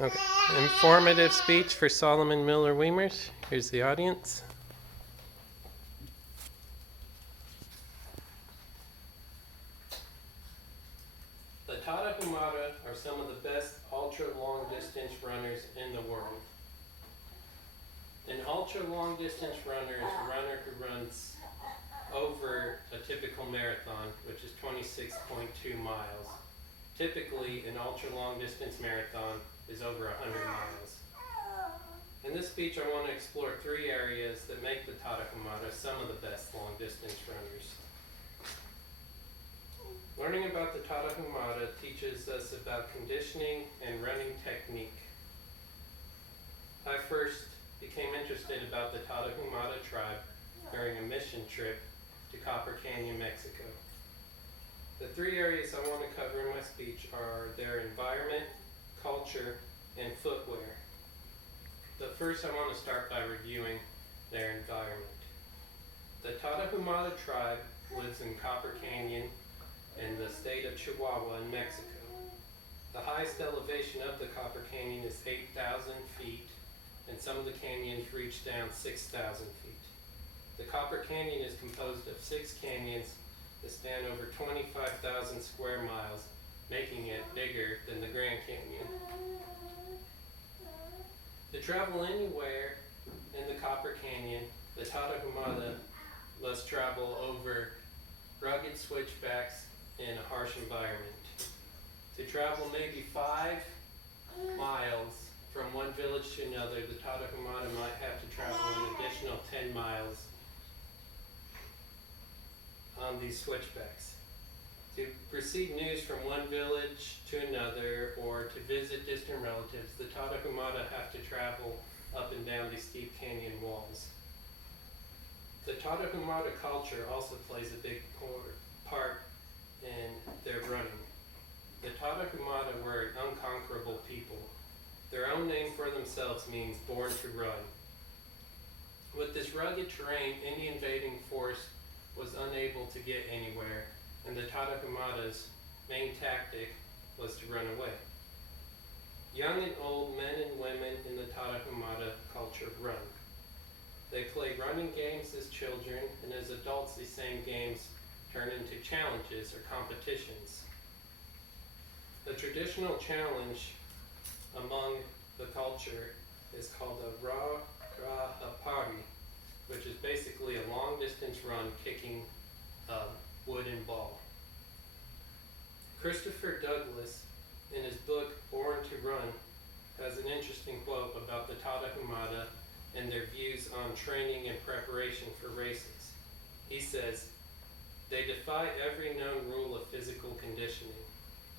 Okay. Informative speech for Solomon Miller-Wiemers. Here's the audience. The Tarahumarra are some of the best ultra-long distance runners in the world. An ultra-long distance runner is a runner who runs over a typical marathon, which is 26.2 miles. Typically, an ultra-long distance marathon is over 100 miles. In this speech, I want to explore 3 areas that make the Tarahumarra some of the best long distance runners. Learning about the Tarahumarra teaches us about conditioning and running technique. I first became interested about the Tarahumarra tribe during a mission trip to Copper Canyon, Mexico. The 3 areas I want to cover in my speech are their environment, culture, and footwear. But first I want to start by reviewing their environment. The Tarahumarra tribe lives in Copper Canyon in the state of Chihuahua in Mexico. The highest elevation of the Copper Canyon is 8,000 feet, and some of the canyons reach down 6,000 feet. The Copper Canyon is composed of 6 canyons that span over 25,000 square miles, making it bigger than the Grand Canyon. To travel anywhere in the Copper Canyon, the Tarahumarra must travel over rugged switchbacks in a harsh environment. To travel maybe 5 miles from one village to another, the Tarahumarra might have to travel an additional 10 miles on these switchbacks. To receive news from one village to another or to visit distant relatives, the Tarahumarra have to travel up and down these steep canyon walls. The Tarahumarra culture also plays a big part in their running. The Tarahumarra were an unconquerable people. Their own name for themselves means born to run. With this rugged terrain, any invading force was unable to get anywhere, and the Tarahumarra's main tactic was to run away. Young and old, men and women in the Tarahumarra culture run. They play running games as children, and as adults these same games turn into challenges or competitions. The traditional challenge among the culture is called a Rahapari, which is basically a long distance run kicking a wooden ball. Christopher Douglas, in his book Born to Run, has an interesting quote about the Tarahumarra and their views on training and preparation for races. He says, "They defy every known rule of physical conditioning.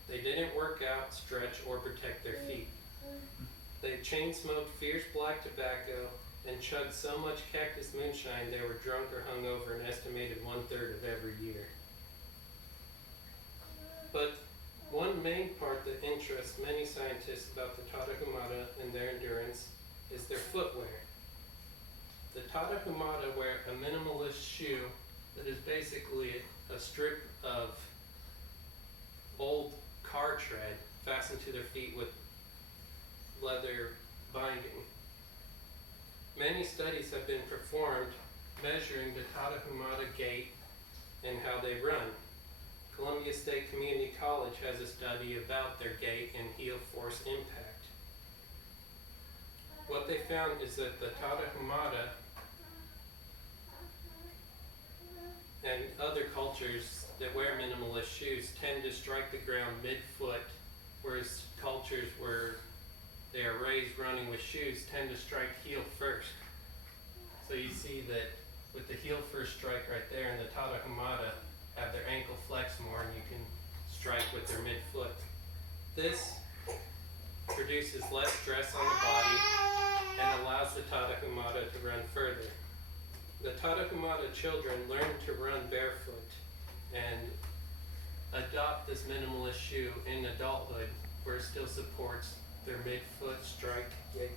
They didn't work out, stretch, or protect their feet. They chain-smoked fierce black tobacco and chugged so much cactus moonshine they were drunk or hungover an estimated 1/3 of every year." But one main part that interests many scientists about the Tarahumarra and their endurance is their footwear. The Tarahumarra wear a minimalist shoe that is basically a strip of old car tread fastened to their feet with leather binding. Many studies have been performed measuring the Tarahumarra gait and how they run. Columbia State Community College has a study about their gait and heel force impact. What they found is that the Tarahumarra and other cultures that wear minimalist shoes tend to strike the ground mid-foot, whereas cultures where they are raised running with shoes tend to strike heel first. So you see that with the heel first strike right there, and the Tarahumarra have their ankle flex more and you can strike with their mid-foot. This produces less stress on the body and allows the Tarahumarra to run further. The Tarahumarra children learn to run barefoot and adopt this minimalist shoe in adulthood, where it still supports their mid-foot strike gait.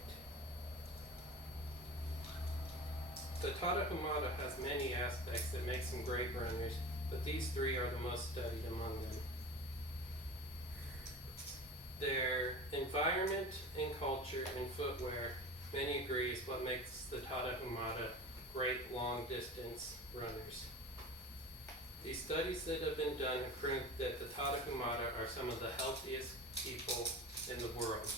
The Tarahumarra has many aspects that make them great runners, but these 3 are the most studied among them. their environment and culture and footwear, many agree, is what makes the Taramuhara great long-distance runners. These studies that have been done have proved that the Taramuhara are some of the healthiest people in the world.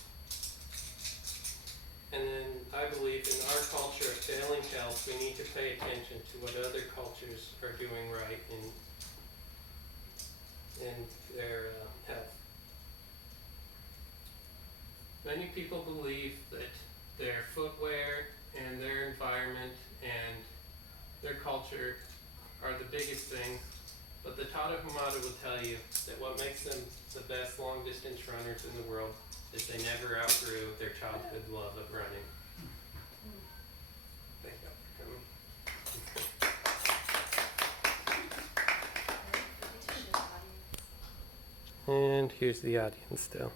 And then I believe in our culture of failing health, we need to pay attention to what other cultures are doing right in their health. Many people believe that their footwear and their environment and their culture are the biggest thing, but the Taramuhara will tell you that what makes them the best long-distance runners in the world is they never outgrew their childhood love of running. Thank you for coming. And here's the audience still.